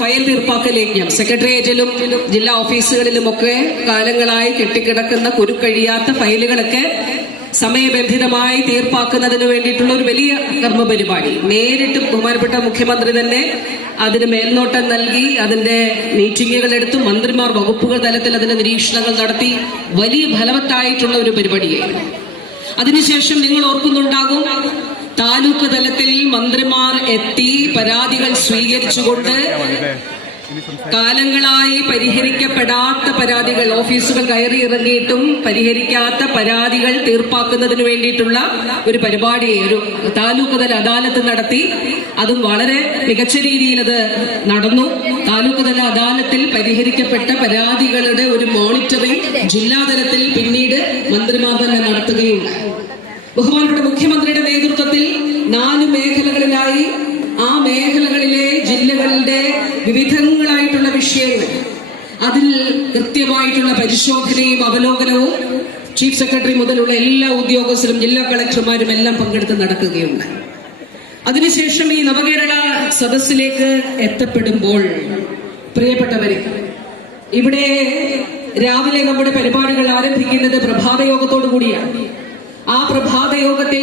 File തീർപ്പാക്കൽ യജ്ഞം സെക്രട്ടേറിയറ്റിലും ജില്ലാ ഓഫീസുകളിലുമൊക്കെ കാലങ്ങളായി കെട്ടിക്കിടക്കുന്ന കുരുക്കഴിയാത്ത ഫയലുകളൊക്കെ സമയബന്ധിതമായി തീർപ്പാക്കുന്നതിന് വേണ്ടിയിട്ടുള്ള ഒരു വലിയ കർമ്മ പരിപാടി നേരിട്ട് ബഹുമാനപ്പെട്ട മുഖ്യമന്ത്രി തന്നെ അതിന് മേൽനോട്ടം നൽകി അതിന്റെ മീറ്റിംഗുകൾ എടുത്തു. മന്ത്രിമാർ വകുപ്പുകൾ തലത്തിൽ അതിന്റെ നിരീക്ഷണങ്ങൾ നടത്തി വലിയ ഫലവത്തായിട്ടുള്ള ഒരു പരിപാടിയായിരുന്നു. അതിനുശേഷം നിങ്ങൾ ഓർക്കുന്നുണ്ടാകും, താലൂക്ക് തലത്തിൽ മന്ത്രിമാർ എത്തി പരാതികൾ സ്വീകരിച്ചുകൊണ്ട് കാലങ്ങളായി പരിഹരിക്കപ്പെടാത്ത പരാതികൾ, ഓഫീസുകൾ കയറി ഇറങ്ങിയിട്ടും പരിഹരിക്കാത്ത പരാതികൾ തീർപ്പാക്കുന്നതിന് വേണ്ടിയിട്ടുള്ള ഒരു പരിപാടി, ഒരു താലൂക്ക് തല അദാലത്ത് നടത്തി. അതും വളരെ മികച്ച രീതിയിൽ അത് നടന്നു. താലൂക്ക് തല അദാലത്തിൽ പരിഹരിക്കപ്പെട്ട പരാതികളുടെ ഒരു മോണിറ്ററിംഗ് ജില്ലാതലത്തിൽ പിന്നീട് മന്ത്രിമാർ തന്നെ നടത്തുകയുണ്ട്. ബഹുമാനപ്പെട്ട മുഖ്യമന്ത്രിയുടെ നേതൃത്വത്തിൽ 4 മേഖലകളിലായി ആ മേഖലകളിലെ ജില്ലകളുടെ വിവിധങ്ങളായിട്ടുള്ള വിഷയങ്ങൾ, അതിൽ കൃത്യമായിട്ടുള്ള പരിശോധനയും അവലോകനവും ചീഫ് സെക്രട്ടറി മുതലുള്ള എല്ലാ ഉദ്യോഗസ്ഥരും ജില്ലാ കളക്ടർമാരും എല്ലാം പങ്കെടുത്ത് നടക്കുകയുണ്ട്. അതിനുശേഷം ഈ നവകേരള സദസ്സിലേക്ക് എത്തപ്പെടുമ്പോൾ പ്രിയപ്പെട്ടവരെ, ഇവിടെ രാവിലെ നമ്മുടെ പരിപാടികൾ ആരംഭിക്കുന്നത് പ്രഭാതയോഗത്തോടു കൂടിയാണ്. ആ പ്രഭാതയോഗത്തിൽ